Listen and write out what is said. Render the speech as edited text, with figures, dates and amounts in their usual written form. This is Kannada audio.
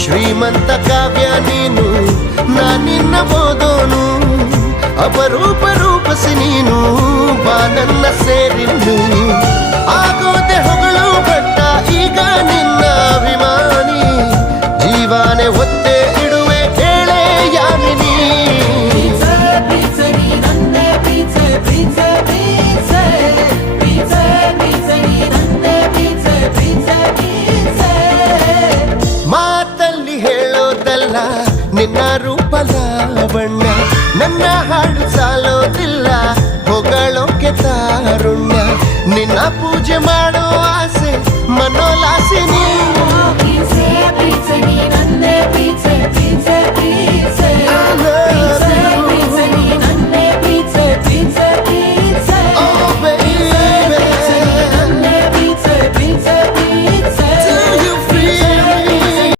ಶ್ರೀಮಂತ ಕಾವ್ಯ ನೀನು ನಾನಿನ್ನ ಓದೋನು ಅಪರೂಪ ರೂಪಸಿ ನೀನು ಬಾನನ್ನ ಸೇರಿನ್ನು ಆಗೋದೆ ಹೊಗಳು ಬಟ್ಟ ಈಗ ನಿನ್ನ ಅಭಿಮಾನಿ ಜೀವಾನೆ ಒತ್ತೆ ಇಡುವೆ ಕೇಳೆ ಯಾಮಿನಿ ಮಾತಲ್ಲಿ ಹೇಳೋದಲ್ಲ ನಿನ್ನ ರೂಪ ಲಾವಣ್ಯ ನನ್ನ ಹಾಡು ಸಾಲೋದಿಲ್ಲ ಹೊಗಳೋಕೆ ತಾರುಣ್ಯ ನಿನ್ನ ಪೂಜೆ ಮಾಡೋ